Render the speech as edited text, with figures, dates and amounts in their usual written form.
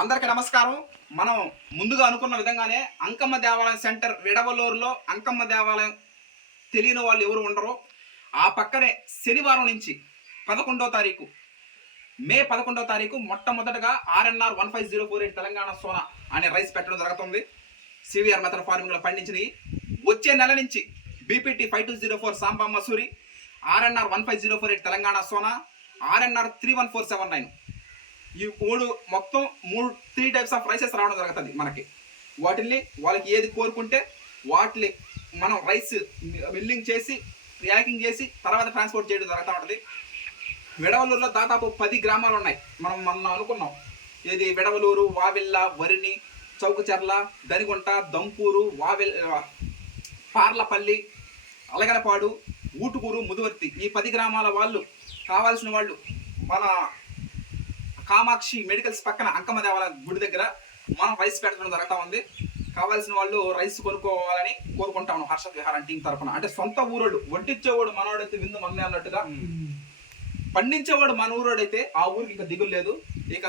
అందరికీ నమస్కారం. మనం ముందుగా అనుకున్న విధంగానే అంకమ్మ దేవాలయం సెంటర్ విడవలూరులో అంకమ్మ దేవాలయం తెలియని వాళ్ళు ఎవరు ఉండరు. ఆ పక్కనే శనివారం నుంచి 11వ తారీఖు మే 11వ తారీఖు మొట్టమొదటగా RNR 15048 తెలంగాణ సోనా అనే రైస్ పెట్టడం జరుగుతుంది. సివిఆర్ మెథడ్ ఫార్మింగ్ లో పండించినవి. వచ్చే నెల నుంచి BPT 5204 Samba Masuri, RNR 15048 Telangana Sona, RNR 31479 ఈ మొత్తం 3 టైప్స్ ఆఫ్ రైసెస్ రావడం జరుగుతుంది మనకి. వాటిని వాళ్ళకి ఏది కోరుకుంటే వాటిని మనం రైస్ మిల్లింగ్ చేసి ప్యాకింగ్ చేసి తర్వాత ట్రాన్స్పోర్ట్ చేయడం జరుగుతూ ఉంటుంది. విడవలూరులో దాదాపు 10 గ్రామాలు ఉన్నాయి. మనం అనుకున్నాం ఏది విడవలూరు, వావిల్ల, వరిని, చౌకచెర్ల, దనిగుంట, దంపూరు, పార్లపల్లి, అలగనపాడు, ఊటుకూరు, ముదువర్తి ఈ 10 గ్రామాల వాళ్ళు కావాల్సిన వాళ్ళు మన కామాక్షి మెడికల్స్ పక్కన అంకమ్మ దేవాలయం గుడి దగ్గర మనం రైస్ పెట్టడం జరుగుతూ ఉంది. కావాల్సిన వాళ్ళు రైస్ కొనుక్కోవాలని కోరుకుంటాము హర్షద్ విహారం టీం తరఫున. అంటే సొంత ఊరోడు, వడ్డించేవాడు మనోడైతే విందు మనమే అన్నట్టుగా పండించేవాడు మన ఊరోడైతే ఆ ఊరికి ఇంకా దిగులు లేదు. ఇక